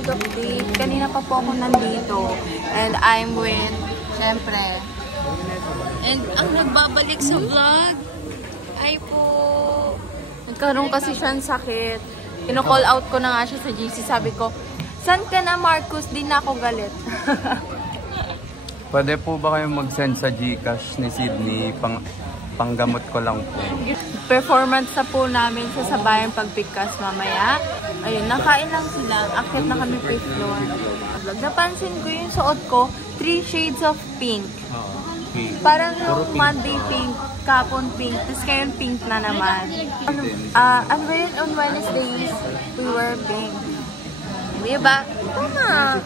nakakapag-update. Kanina pa po ako nandito. And I'm with, syempre. And ang nagbabalik sa vlog ay po, nagkaroon kasi siya ng sakit. Kino-call out ko na nga siya sa GC. Sabi ko, saan ka na Marcus? Di na ako galit. Pwede po ba kayong mag-send sa Gcash ni Sydney? Panggamot ko lang po. Performance na po namin sa Sabayang Pagpigkas mamaya. Ayun, nakain lang sila. Akyat na kami 5th floor. Napansin ko yung suot ko, 3 shades of pink. Parang yung Monday pink, kapon pink, tapos ngayon pink na naman. And when on Wednesdays, we were pink. Diba? Tama!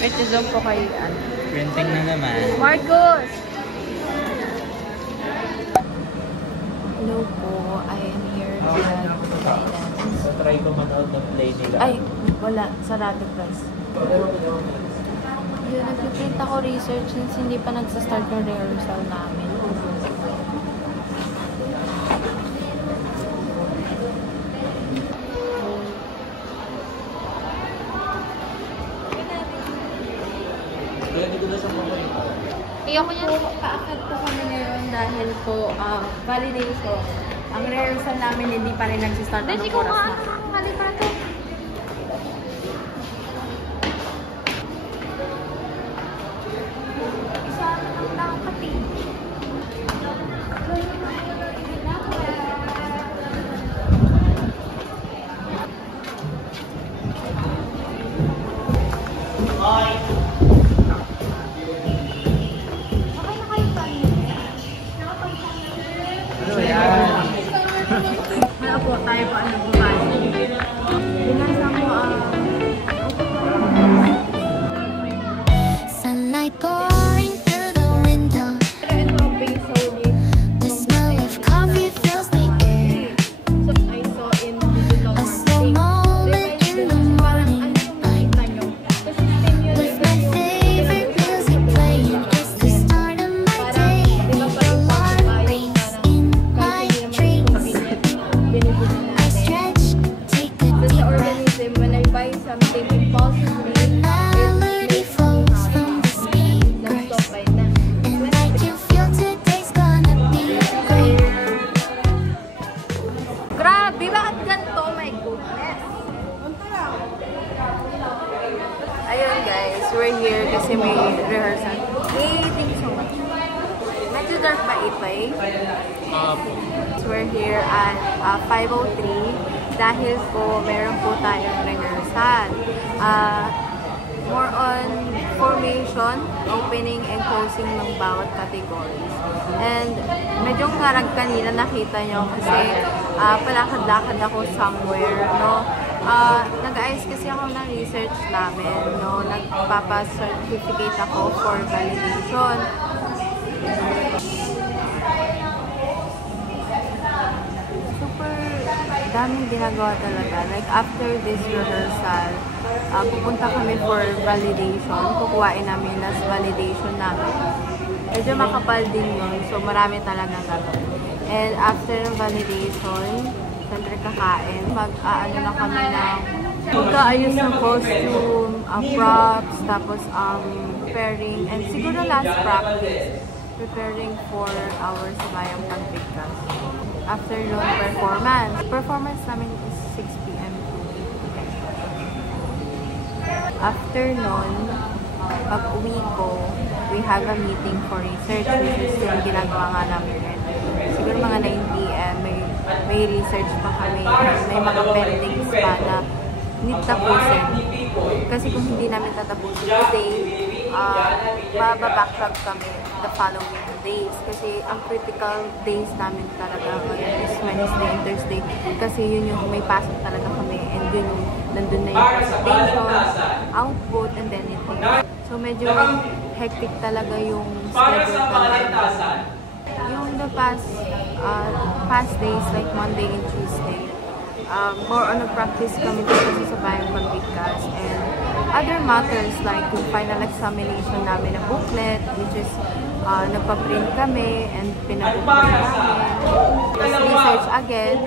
Wait, zoom ko kay Printing na naman. Marcos! Hello po, I am here at Try ko manood ng play nila. Ay, wala. Sarado guys. Yun, nag-print ako research since hindi pa nagsa-start yung rehearsal namin. Ayoko niya pa-akad po kami ngayon dahil po validation. Ang rehearsal namin hindi pa rin nagsistart ng oras na. Isa ng nakapati. Wala po tayo pa ang nagbabasa. Binasa mo sunlight pouring through the window. The smell of coffee fills the air. A slow moment in the morning light. With my favorite music playing, it's the start of my day. The alarm rings in my dreams. I stretch, take a deep breath. when I buy something impulsively, The melody flows from the speakers, stop by na. and I can feel today's gonna be great. Grabe, bakit ganito? Oh my goodness. Ayun guys, we're here kasi may rehearsal. Hey, thank you so much. Medyo dark ba ito eh? So we're here at 5:03 dahil po meron po tayong rehearsal. More on formation, opening and closing ng bawat categories. And medyo ngarag kanina nakita nyo kasi palakad-lakad ako somewhere, no? Nag-ayos kasi ako ng research namin, no? Nagpapa-certificate ako for validation. Super daming ginagawa talaga. Like after this rehearsal, pupunta kami for validation. Kukuhain namin last validation namin. Medyo makapal din yun. So marami talagang gagawin. And after ng validation, siyempre kakain. Mag-ano na kami ng magkaayos ng costume, props, tapos preparing, and siguro last practice, preparing for our Sabayang Pagpigkas. Afternoon performance. Performance namin is 6 PM to 8 PM. Afternoon, pag uwi ko, we have a meeting for research, which is yung ginagawa nga namin rin. Siguro mga 9 PM, may research pa kami. May mga pendings pa na need tapusin. Kasi kung hindi namin tatapusin today, mababacklog kami the following days. Kasi ang critical days namin talaga ngayon is Wednesday and Thursday. Kasi yun yung may pasok talaga kami, and yun yung nandun na yung presentation, output, and then anything. So medyo hectic talaga yung schedule talaga. Yung the past days, like Monday and Tuesday, more on a practice kami dito sa Sabayang Pagpigkas, and other matters like yung final examination namin na booklet, which is nagpa-print kami and pinaprint namin. Tapos research again,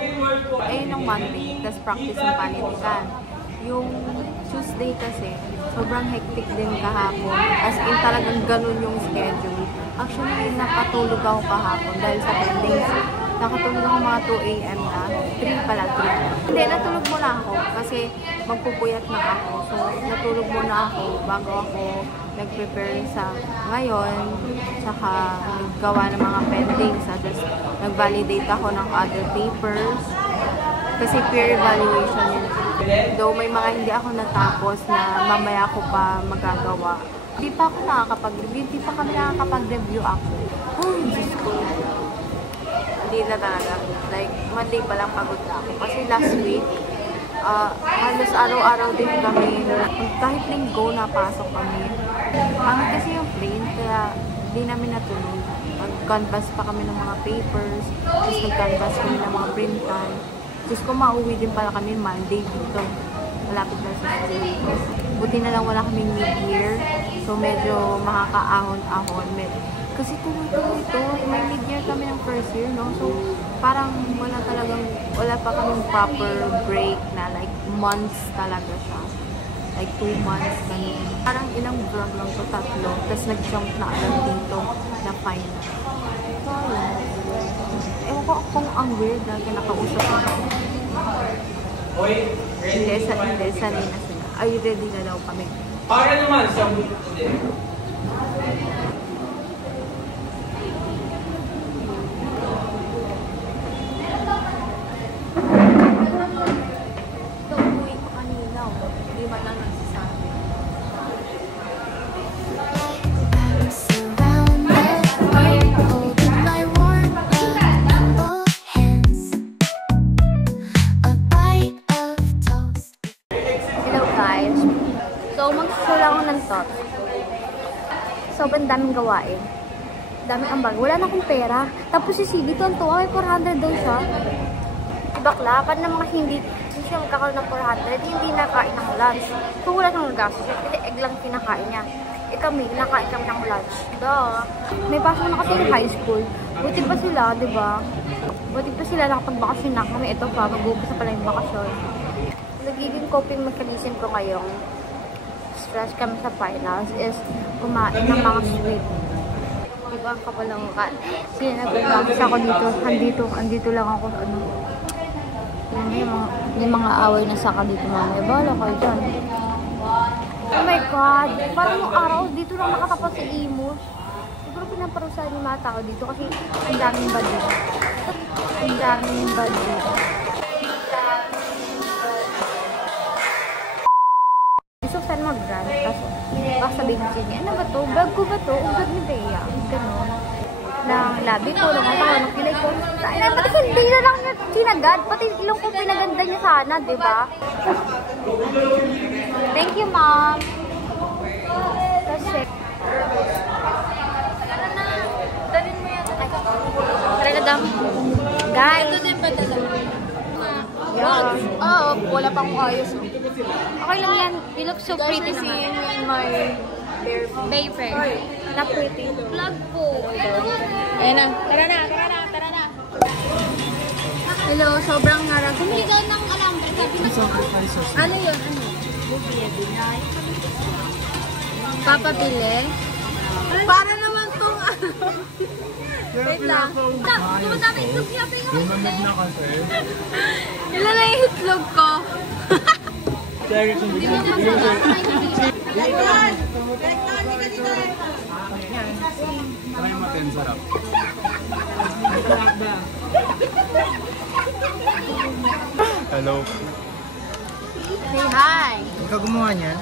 Eh, nung Monday, tas practice ng panitikan. Yung Tuesday kasi, sobrang hectic din kahapon. As in, talagang ganun yung schedule. Actually, napatulog ako kahapon dahil sa pendings. Nakatulog ako mga 2 a.m. na. 3 pala, 3. Hindi, natulog muna ako kasi magpupuyat na ako. So, natulog muna ako bago ako nag-prepare sa ngayon. Saka, naggawa ng mga pendings. Just nag-validate ako ng other papers. Kasi peer evaluation yun. Though may mga hindi ako natapos na mamaya ko pa magagawa. Hindi pa ako nakakapag-review. Hindi pa kami nakakapag-review actually. Oh, Diyos ko. Hindi na talaga. Like, Monday pa lang pagod na ako. Kasi last week, halos araw-araw din kami. Kahit linggo, napasok kami. Pangit kasi yung plane, kaya hindi namin natuloy. Mag-canvas pa kami ng mga papers. Tapos nag-canvas kami ng mga printan. Diyos ko, mauwi din pala kami Monday dito. Malapit na sa school. Buti na lang wala kaming mid-year. So, medyo makakaahon-ahon. Kasi tuloy-tuloy ito. May mid-year kami ng first year, no? So, parang wala pa kaming proper break na like months talaga siya. Like 2 months kami. Parang ilang vlog lang to, 3. Tapos nag-jump na agad dito na final. So, ewan ko kung ang weird na kinakausap ko. Hindi, sanay na sila. Ay, ready na daw kami. Para naman sa Ito, uwi ko kanina. Hindi man lang nagsasabi. Surrounded, holding my warm both hands. A bite of toast. Hello guys. So, magsusula ako ng tot. Sobrang daming gawain. Daming ambag. Wala na akong pera. Tapos si CD to, ang tuwa, may 400 daw siya. Si bakla, paano naman kasi hindi siya magkakaroon ng 400, hindi nakain ng lunch. Kung wala nang gastos, kasi egg lang kinakain niya. Eh kami, nakain kami ng lunch. Duh. May pasok na kasi yung high school. Buti pa sila, di ba? Buti pa sila nakapagbakasyon na kami. Ito pa, mag-uumpisa pala yung bakasyon. Nagiging coping mechanism ko ngayong stress kami sa finals is kumain ng mga sweet. Diba ang kapalangan? Sinabagis ako dito. Andito lang ako. Ano, yung mga away na saka dito mga. Bala kayo dyan. Oh my God! Parang yung araw, dito lang nakatapat sa Imus. Siguro pinaparusahan yung mga tao dito kasi ang daming badi. Ang daming badi. Gusto ko sana mag-grant. Kaso, baka sabihin ko niya, ano ba to? Bag ko ba to? Ugad ni Bea. Ganon. Ng labi ko, ng matawa, ng kilay ko. Ay, pati hindi na lang niya kinagad. Pati ilong ko pinaganda niya sana, di ba? Thank you, Mom. Kasi, dalhin mo yan. Tara na dam. Guys. Ito din ba talaga? Yeah. Oo, wala pang ayos. Okay lang yan. You look so pretty naman. In my Paper. Na pretty. Vlog po. Ayan na. Tara na. Hello, sobrang harap. Bumili daw ng alambre. Sabi na ano yun? Papabili? Para naman tong ano. Wait lang. Dumadami itlog niya. Lumamig na kasi. Ilan na yung itlog ko? Try mo ten, sarap. Hello. Say hi. Ikaw gumawa niyan?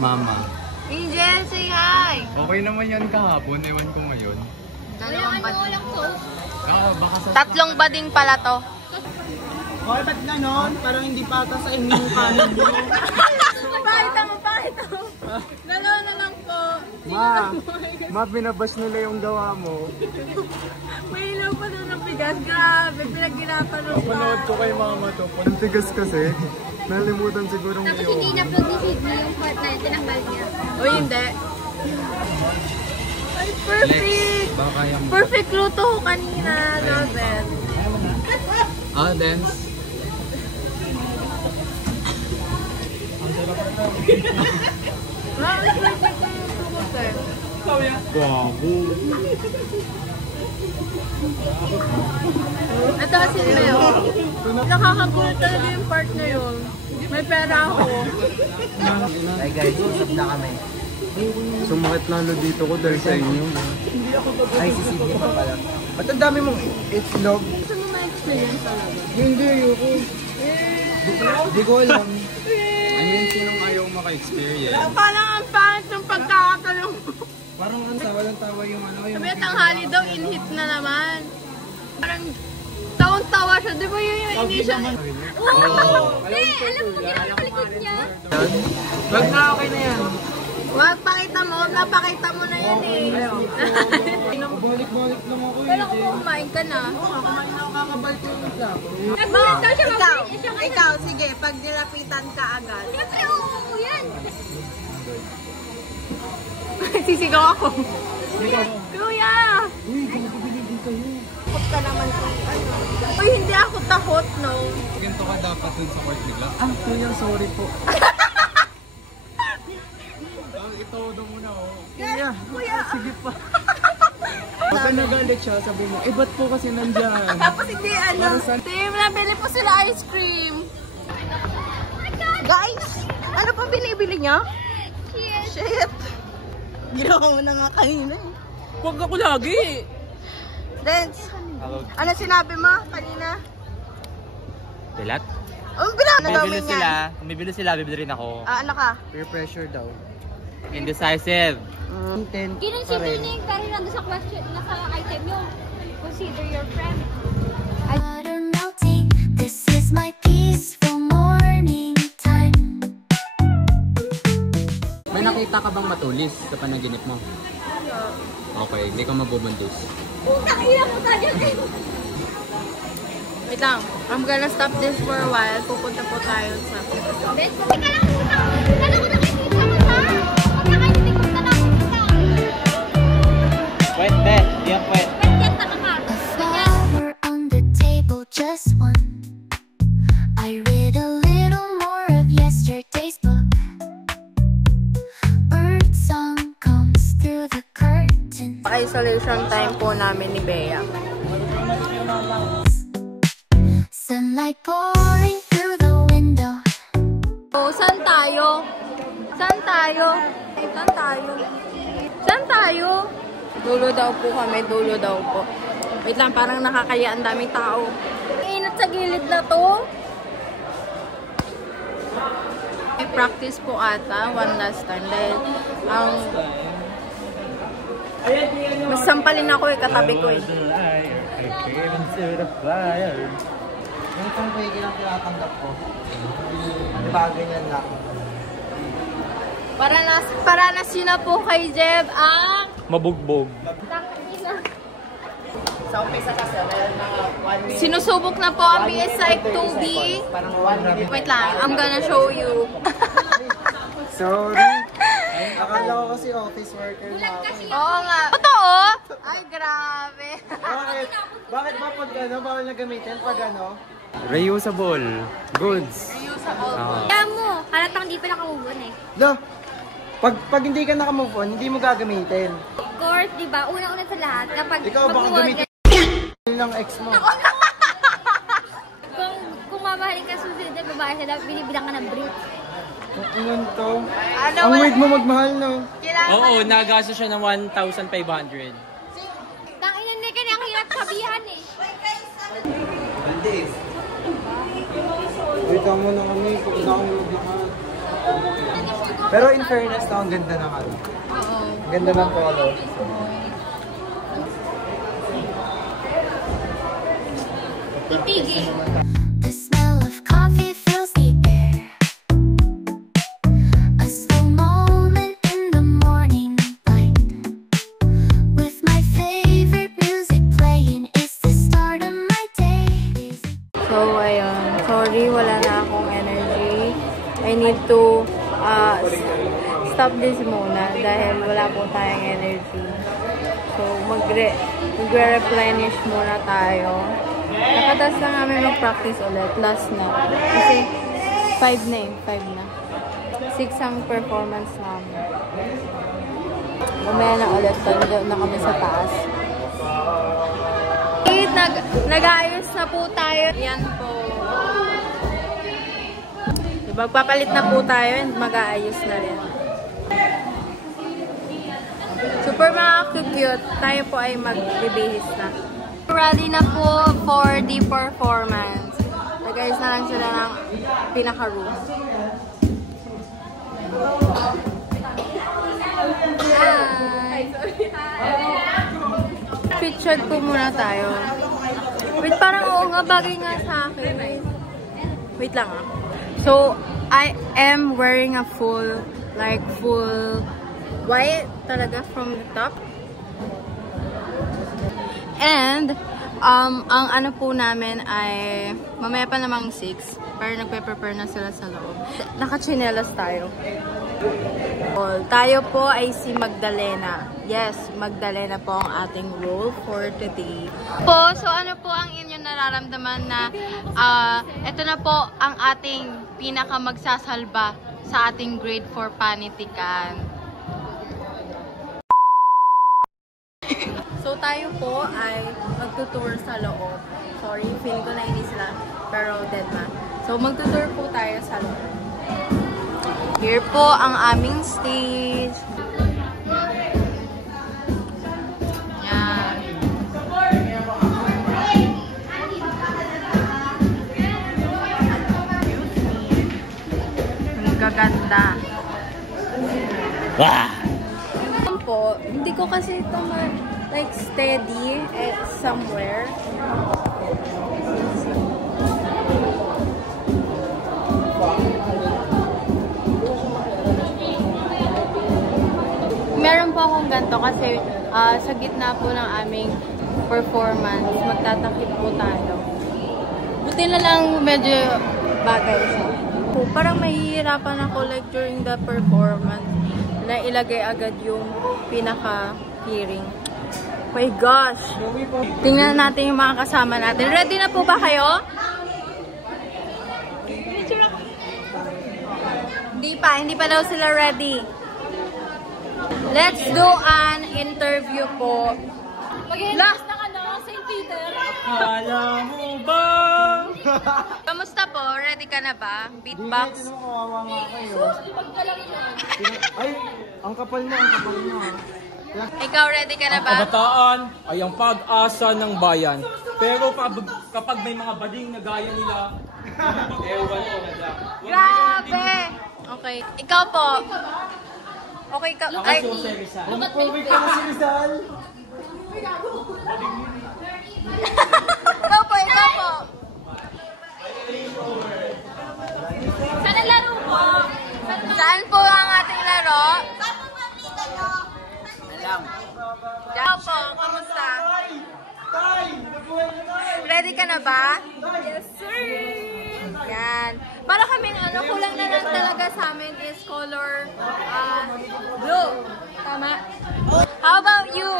Mama. Angel, say hi. Okay naman yan kahapon. Ewan ko ngayon. Dalawang bading. Baka sa... 3 bading pala to. Okay, ba't ganon? Parang hindi pata sa inyo yung kanin nyo. Pakita mo. Dalawa na lang po. Ma, binabash nila yung gawa mo. May ilaw pa doon ng bigas. Grabe, pinaghirapan mo pa. Panood ko kay mama to. Ang tigas kasi. Nalimutan sigurong Tapos hindi na-vlog ni Sydney yung part na yun. Tinanggal niya. O hindi. Ay, perfect. Baka yung... Perfect luto ko kanina. Love it. Dance. Ito kasi Leo. Nakakagulat talaga yung part na yun. May pera ako. Ay guys, usap na kami. Sumakit lalo dito ko dahil sa inyo. Ay, si Sydney pa pala. Ba't ang dami mong itlog? Gusto mo ma-experience talaga? Hindi, ayoko. Hindi ko alam. I mean, sinong ayaw maka-experience? Parang ang pangit ng pagkakatalong. Parang walang tawa yung ano. Yung Sabi tanghali daw, in-hit na naman. Parang tawang-tawa siya. Di ba yun yung initial? Oh! Alam mo, ginawa ko likod niya. Wag na, okay na yan. Wag, pakita mo. Napakita mo na yan eh. Balik-balik lang ako Pero kung kumain ka na. Kumain na ako, kakabalik ko yung isa. Nagulat daw siya mag-break. Ikaw, sige. Pag nilapitan ka agad. Siyempre, oo, yan. Sisigaw ako. Kuya! Uy, bumibili din kayo. Takot ka naman kung ano. Uy, hindi ako takot, no? Ganito ka dapat dun sa court nila. Ah, kuya, sorry po. Ito daw muna oh. Kuya, sige pa. Pagka nagalit siya, sabi mo, eh ba't po kasi nandyan? Tapos hindi ano. Team, nabili po sila ice cream. Guys, ano pa binibili niya? Shit. Ginawa mo na nga kanina eh. Huwag ako lagi. Dance, ano sinabi mo kanina? Bilat? Ang pinagawin niya. Kung bibili sila, bibili rin ako. Ah, ano ka? Peer pressure daw. Indecisive. Intent Kinonsider niya yung pero nandun sa question, nasa item yung consider your friend. Water melting. This is my peaceful morning time. May nakita ka bang matulis sa panaginip mo? Okay, hindi ka mabubuntis. Putang ina mo tayo. Wait lang, I'm gonna stop this for a while. Pupunta po tayo sa... Ben, teka lang, putang. Ano ko nakikita mo ta? Nakaitik ko na nakikita. Pwet, be. Yan, pwet. Pagkenta ka ka. A flower on the table, just one. I read a little more of yesterday's book. Bird song comes through the curtain. Isolation time po namin ni Bea. Sunlight pouring through the window. Oh, saan tayo? Saan tayo? Ay, saan tayo? Saan tayo? Dulo daw po kami, dulo daw po. Wait lang, parang nakakaya ang daming tao. Init sa gilid na to. May practice po ata, one last time. Dahil ang... mas sampalin ako eh, katabi ko eh. Yung kung kayo lang tinatanggap ko. Di ba, ganyan lang. Paranas yun na po kay Jeb ang... Mabugbog. Sa umpisa kasi, meron mga 1 minute. Sinusubok na po ang BS Psych 2B. Parang 1 minute. Wait lang, I'm gonna show you. Sorry. Akala ko kasi office worker na ako. Oo nga. Totoo? Ay, grabe. Bakit? Bakit ba pag ano, bawal na gamitin pag ano? Reusable goods. Kaya mo, halatang di pa nakamove on eh. Lo, pag hindi ka nakamove on, hindi mo gagamitin. Of course, di ba? Una-una sa lahat, kapag Ikaw baka mag-move on gamitin ng ex mo. kung mamahalin ka susunod na babae sila, binibilang ka ng brief. Ilan to? Ano, Ang weird mo magmahal, no? Oo, nagasa siya ng 1,500. Tangina na ka ang hirap sabihan eh. Dito mo na kami, kung na kami maglakad. Pero in fairness na, ang ganda ng ano. Oo. Ang ganda ng polo. Itigil. The smell of coffee fills the air. A slow moment in the morning light. With my favorite music playing, it's the start of my day. So, ayun. Sorry, wala na akong energy. I need to stop this muna dahil wala po tayong energy. So, magre-replenish muna tayo. Nakatas na namin mag-practice ulit. Last na. Kasi 5 na eh. 5 na. 6 ang performance namin. Mamaya na ulit. Doon na kami sa taas. Nag-ayos na po tayo. Yan po. Magpapalit na po tayo and mag-aayos na rin. Super mga cute. Tayo po ay mag-bibihis na. Ready na po for the performance. Nag-ayos na lang sila ng pinaka-room. Hi! Pictured po muna tayo. Wait, parang oo nga, bagay nga sa akin. Wait lang ah. So, I am wearing a full white talaga from the top. And, ang ano po namin ay, mamaya pa namang 6. Pero nagpe-prepare na sila sa loob. Naka-chinelas tayo. Tayo po ay si Magdalena. Yes, Magdalena po ang ating role for today. So ano po ang inyong nararamdaman na ito na po ang ating pinakamagsasalba sa ating grade 4 panitikan. So tayo po ay magtutour sa loob. Sorry, feeling ko nainis lang. Pero dead man. So magtutour po tayo sa loob. Here po ang aming stage. Yan. Ang gaganda. Po, hindi ko kasi ito like steady at somewhere. Meron po akong ganito kasi sa gitna po ng aming performance, magtatakip po tayo. Buti na lang medyo bagay siya. Parang mahihirapan ako like during the performance na ilagay agad yung pinaka-hearing. Oh my gosh! Tingnan natin yung mga kasama natin. Ready na po ba kayo? Hindi pa daw sila ready. Let's do an interview po. Mag-i-invest na ka na, St. Peter. Kala mo ba? Kamusta po? Ready ka na ba? Beatbox? Kawawa nga kayo. Magdalawin na. Ay, ang kapal na. Ikaw ready ka na ba? Kabataan ay ang pag-asa ng bayan. Pero kapag may mga bading na gaya nila, ewan ko na dyan. Grabe! Okay. Ikaw po. Okay ka. Ay, Homophobic ka na si Rizal. ikaw po. Saan ang laro mo? Saan po ang ating laro? Ikaw po, kamusta? Ready ka na ba? Yes, sir! Yan. Para kaming kulang na lang talaga sa amin is color blue. Tama? How about you?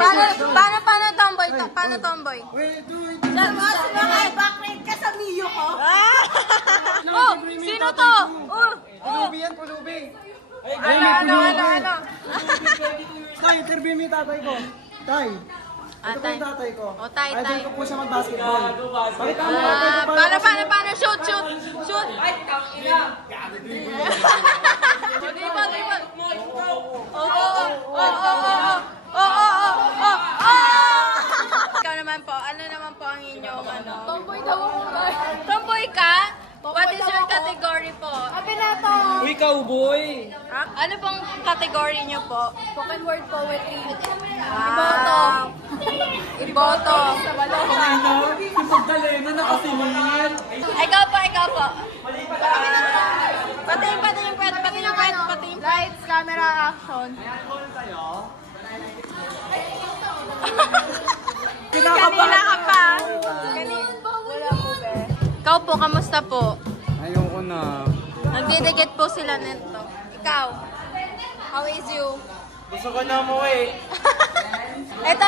Paano tomboy? Paano tomboy? Backlight ka sa Mio ko? Oh! Sino to? Pulubi yan, pulubi. Ano? Tay, interview mo yung tatay ko. Tay. Ito po yung tatay ko. O, tay. Idol ko po siya mag-basketball. Pakita mo tatay ko Paano? Shoot! Ay, tangina! Dribble! Ikaw naman po, ano naman po ang inyong Tomboy daw ako. Tomboy ka? What is your category po? Abi na to. Uy, cowboy! Ano pong category niyo po? Spoken word poetry. Iboto. Si Magdalena nakasilungan! Ikaw po. Pati yung pwede. Lights, camera, action. Kanina ka pa. Wala po ba? Ikaw po, kamusta po? Ayoko na. Nagdidikit po sila nito. Ikaw, how is you? Gusto ko na mo eh! Ito,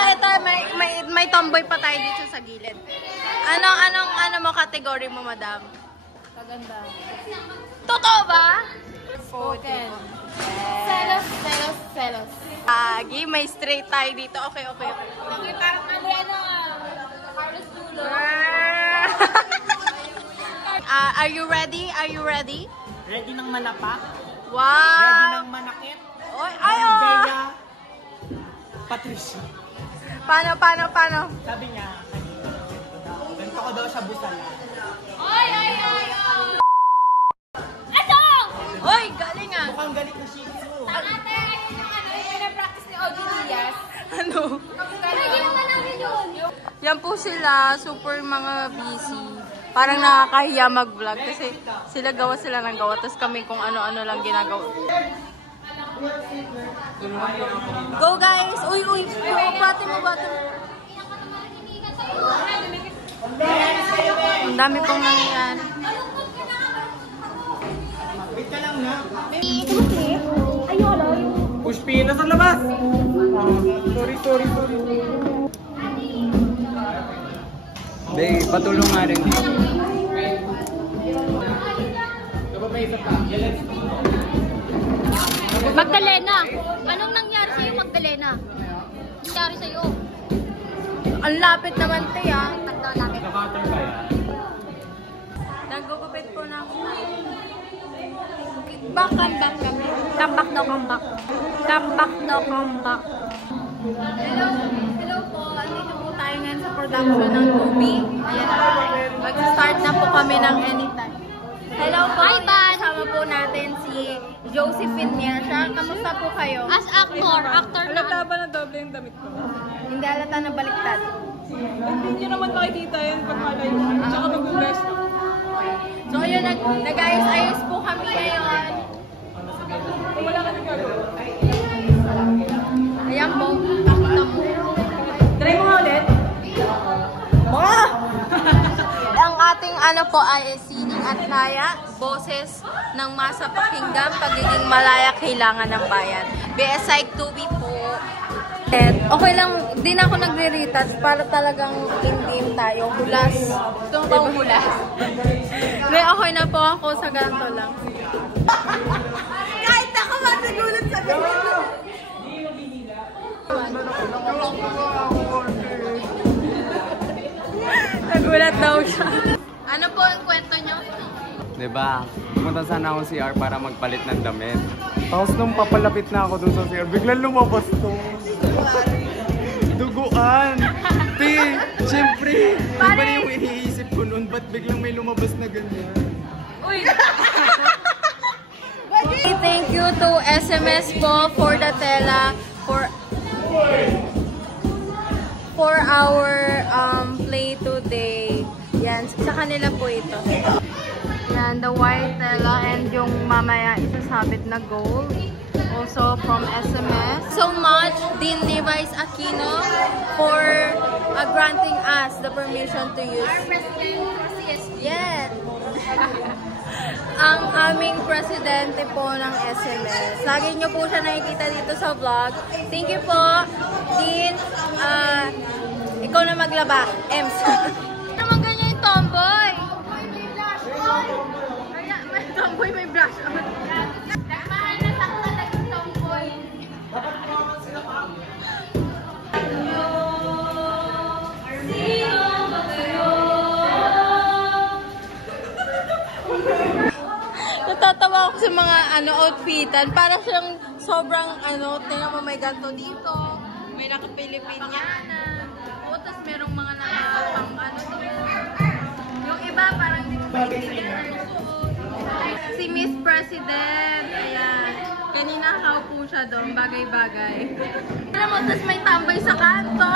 may tomboy pa tayo dito sa gilid. Ano mo category mo, madam? Maganda. Totoo ba? Spoken. Selos. Agi, may straight tayo dito. Okay. Okay, parang Carlos Dulo. Are you ready? Ready ng manapak? Wow! Ready ng manakit? Oy, Bea Patricia. Paano? Sabi niya, ganito ko daw siya busala. Ay! Ano? Oy, galing ah! Mukhang galit na shih tzu. Ate, yung pinapractice ni OG Diaz. Ano? Pero ginawa namin yun. Yan po sila, super mga busy. Parang nakakahiya mag-vlog kasi gawa sila ng gawa. Tapos kami kung ano-ano lang ginagawa. Go guys! Uy! Bati mo. Ang dami pong nangyayari. Wait ka lang na. Pushpi, nasa labas! Sorry. Day, patulong nga rin dito. Magdalena! Anong nangyari sa'yo, Magdalena? Nangyari sa'yo? Ang lapit naman te ah. Lapit. Nagugupit po na ako. Comeback daw, comeback. Hello po. Andito po tayo ngayon sa production ng movie. Ayan. Mag-start na po kami ng anytime. Hello po. Hi, Ban! Kasama po natin si Josephine Miasha. Kamusta po kayo? As actor na ano? ba na doble yung damit ko? Hindi halata na baliktad. Hindi nyo naman makikita yan pag malay mo. Tsaka mag-invest ako. So yun, nag-ayos-ayos po kami ngayon. Wala ka nagagawa. Ayan po. Pakita mo. Try mo nga ulit. Ang ating ano po ay sining at kaya, boses ng masa pakinggan, pagiging malaya kailangan ng bayan. BSI 2B po. Okay lang, di na ako nagre-retouch para talagang in-game tayo. Hulas. Gusto mo bang hulas? May okay na po ako sa ganito lang. Kahit ako matigulat sa ganito. Nagulat daw siya. Ano po ang kwento nyo? Diba? Pumunta sana ako CR para magpalit ng damit. Tapos nung papalapit na ako dun sa CR, biglang lumabas to. Duguan! Ti! Siyempre! Iba na yung iniisip ko nun, ba't biglang may lumabas na ganyan? Uy! Thank you to SMS po for the tela for our play today. Yan, sa kanila po ito. Yan, the white tela and yung mamaya isasabit na gold. Also from SMS. So much, Dean Levi's Aquino for granting us the permission to use. Our president for CSP. Yes! Ang aming presidente po ng SMS. Lagi nyo po siya nakikita dito sa vlog. Thank you po, Dean. Ikaw na maglaba, Ems. Naman ganyan yung tomboy. May tomboy, may brush on. Mahal na sakta naging tomboy. Natatawa ako sa mga outfitan. Para siyang sobrang tingnan mo may ganito dito. May naka-Pilipinyana. O, tas merong mga nakapang yung iba parang hindi ko maintindihan ang suot. Si Miss President. Ayan. Kanina po siya doon. Bagay-bagay. Alam mo, tas may tambay sa kanto.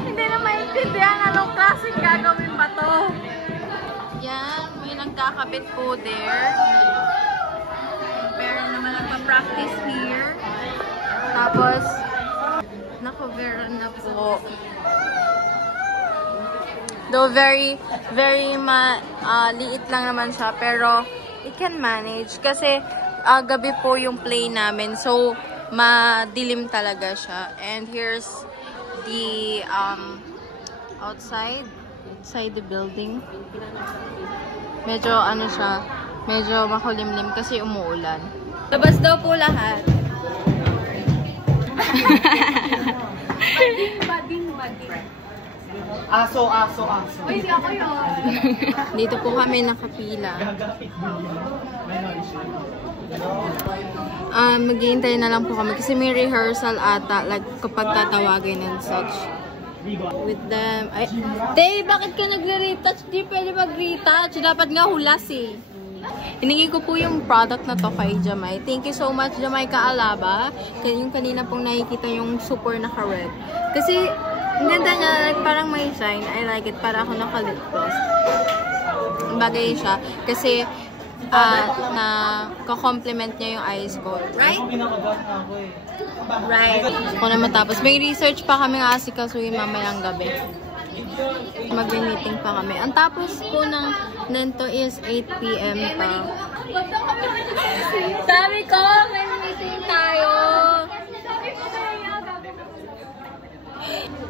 Hindi na maintindihan anong klaseng gagawin ba to. Yan. May nagkakabit po there. Pero naman nagpa-practice here. Tapos, nako-vera na po. Though very liit lang naman siya, pero it can manage. Kasi gabi po yung play namin. So, madilim talaga siya. And here's the outside. outside the building. Medyo ano siya, medyo makulimlim kasi umuulan. Labas daw po lahat. Bading. Aso. Uy, di ako yun. Dito po kami nakapila. Maghihintay na lang po kami kasi may rehearsal ata, like kapag tatawagin and such. With them. Ay, Tay, bakit ka nagre-retouch? Di pwede mag-retouch. Dapat nga hulas eh. Hiningi ko po yung product na to kay Jamay. Thank you so much, Jamay Kaalaba. Kaya yung kanina pong nakikita yung super naka-red. Kasi, ang ganda niya, like, parang may shine. I like it. Para ako naka-lip gloss. Bagay siya. Kasi, na-compliment niya yung eyes ko. Right? Right. Ako na matapos. May research pa kami nga asikasuhin mamayang gabi. Mag-meeting pa kami. Ang tapos po ng nento is 8 PM pa. Sabi ko, may meeting tayo.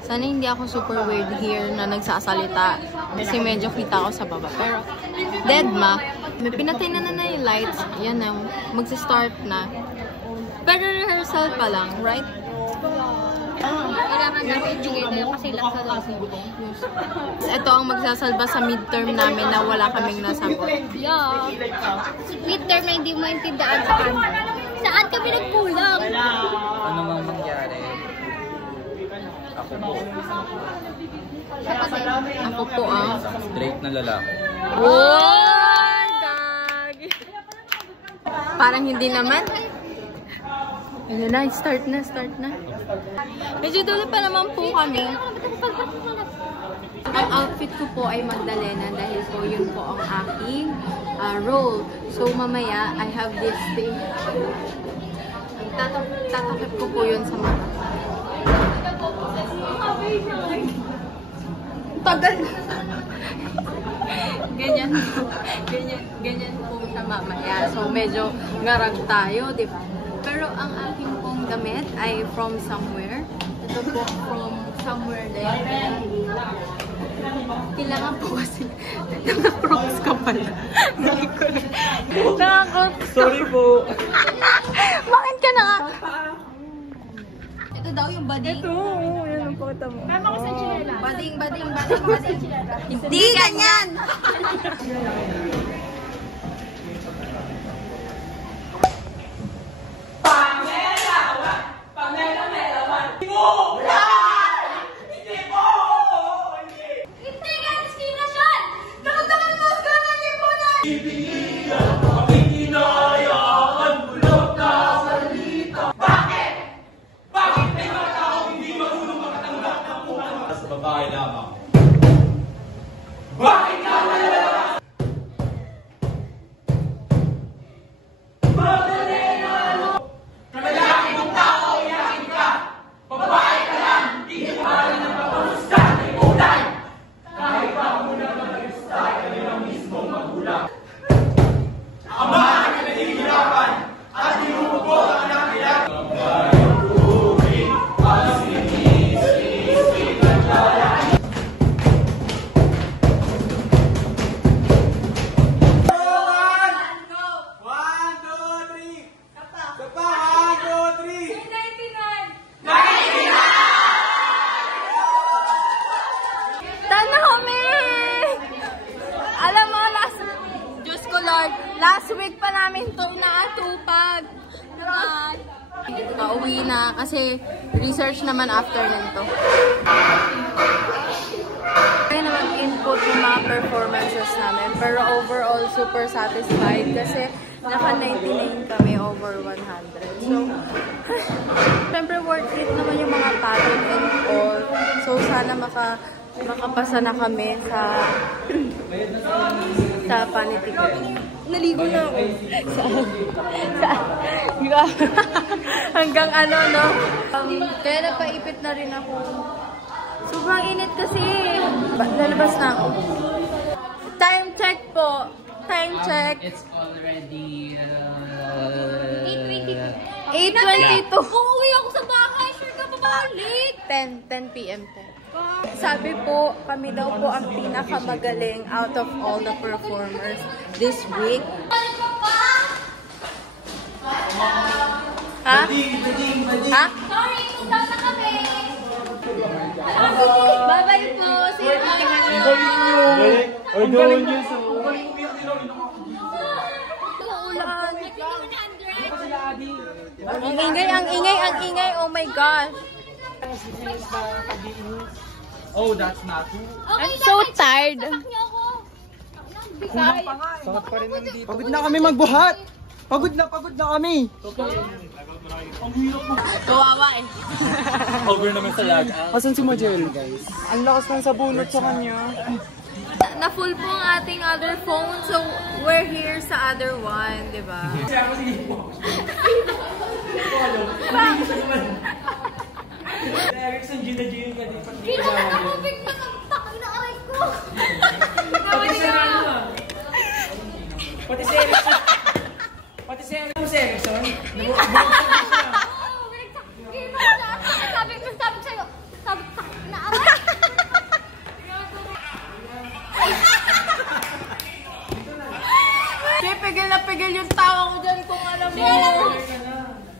Sana hindi ako super weird here na nagsasalita. Kasi medyo kita ako sa baba. Pero, dead ma. May pinatay na yung lights. Yan na. Magsa-start na. Pero rehearsal pa lang, right? Kailangan namin ibigay na kasi laksa daw. Ito ang magsasalba sa midterm namin na wala kaming nasagot. Yeah. Midterm na hindi mo intindihan saan. Saan kami nagkulang? Ano mang mangyari? Ako po. Ako po ang... Straight na lalaki. Oh! Gagi! Parang hindi naman. Ayun na, start na. Medyo dulo pa naman po kami. Ang outfit ko po ay Magdalena dahil po yun po ang aking role. So mamaya, I have this thing. Tatakip ko po yun sa mata. Tagal! ganyan po siya mamaya. So medyo ngarag tayo, di ba? Pero ang aking pong damit ay from somewhere. Ito po from somewhere there. Kailangan po kasi naka-crocs ka pala. Naka-crocs ka. Sorry po. Bakit ka naka... Ito daw yung bading. Ito, yan ang pakita mo. Mama ko sa chinela. Bading. Hindi ganyan! Last week pa namin ito naatupag. Pauwi na kasi research naman after nito. Kaya naman input yung mga performances namin. Pero overall, super satisfied kasi naka 99 kami over 100. So, syempre worth it naman yung mga pagod and all. So, sana makapasa na kami sa panity ko. Naligo na ako. Hanggang ano, no? Kaya napaipit na rin ako. Sobrang init kasi. Lalabas na ako. Time check po. Time check. It's already 8:22. Uuwi ako sa bahay. Sure ka babalik. 10 p.m. Sabi po, kami daw po ang pinakamagaling out of all the performers this week. Ha? Ha? Sorry, stop na kami! Bye-bye po! See you later! Ang galing nyo sa... Ang ingay, oh my gosh. Oh, that's not true. I'm so tired. Sakit pa rin nandito. Pagod na kami magbuhat! Pagod na kami! Kawawa eh. Over naman sa lag. Asan si Majel, guys? Ang lakas ng sabunot sa kanya. Na-full po ang ating other phone, so we're here sa other one, di ba? Erickson, Gina Jane ka din. Pinaka-tubig na takay na aray ko! Pati si Erickson. Pati si Erickson. Sabi sa'yo, sabi takay na aray. Pigil na pigil yung tawa ko dyan kung alam mo.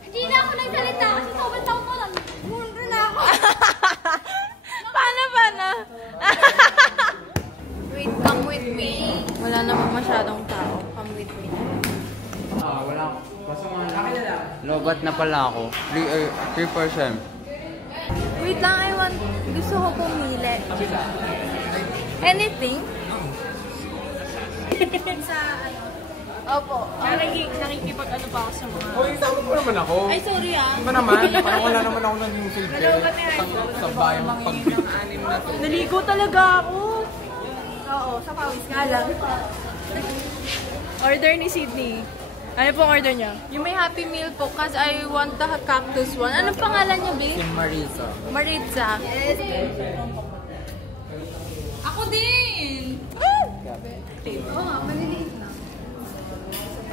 Hindi na ako nagsalita kasi sobrang taon ko lang. Munro na ako. Paano? Wait, come with me. Wala namang masyadong tao. Come with me. Wala ako. Kaso nga lobat na pala ako. 3%. Wait lang, gusto ko pumili. Anything? Sa ano? Opo. Nakikipag-ano pa ako sa mga... Hoy, tama mo naman ako. Ay, sorry ah. Iba naman, parang wala naman ako ng new filter. Sa bayang pag-anim na to. Naligo talaga ako. Oo, sa pawis nga lang. Order ni Sydney. Ano pong order niya? Yung may Happy Meal po, cause I want the cactus one. Anong pangalan niya, babe? Marisa. Maritza. Yes. Ako din! Oo nga, maliliit na.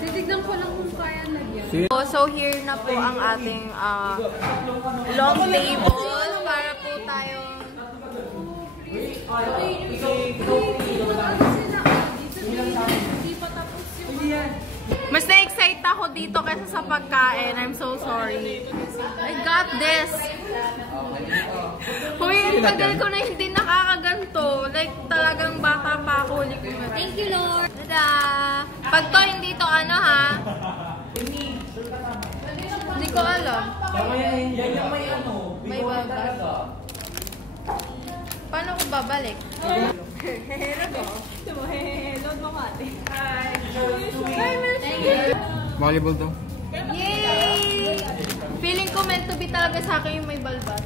Titignan ko lang kung kaya lagyan. So here na po ang ating long table para po tayong mas na-excite ako dito kaysa sa pagkain. I'm so sorry. I got this. Uy, ang tagal ko na hindi nakakaganto. Like, talagang bata pa ako. Thank you, Lord. Tada! Pag to, hindi to ano ha? Hindi ko alam. May babas. Paano ko babalik? Volleyball to. Yay! Feeling ko meant to be talaga sa akin yung may balbas.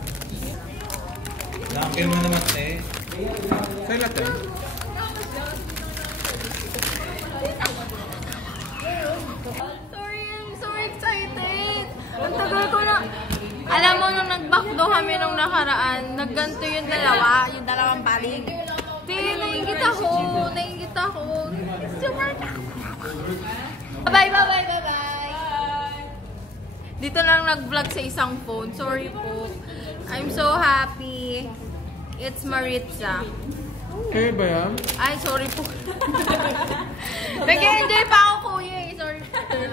Nakakil mo naman eh. Sa'yo natin. Sorry, I'm so excited! Ang tagal ko na... Alam mo, nung nag-backdo kami nung nakaraan, nagganto yung dalawang baling. Naingit ako. Super... Bye! Dito lang nag-vlog sa isang phone. Sorry po. I'm so happy. It's Maritza. Kayo ba yan? Ay, sorry po. Nag-enjoy pa ako, kuya eh. Sorry.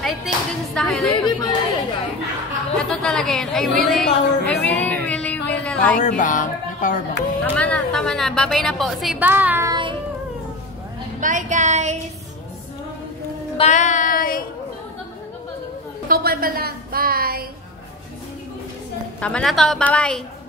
I think this is the highlight of my life. Ito talaga yun. I really like it. May power bank. Tama na. Bye-bye na po. Say bye! Bye, guys! Bye! Ikaw pala. Bye! Tama na to. Bye-bye!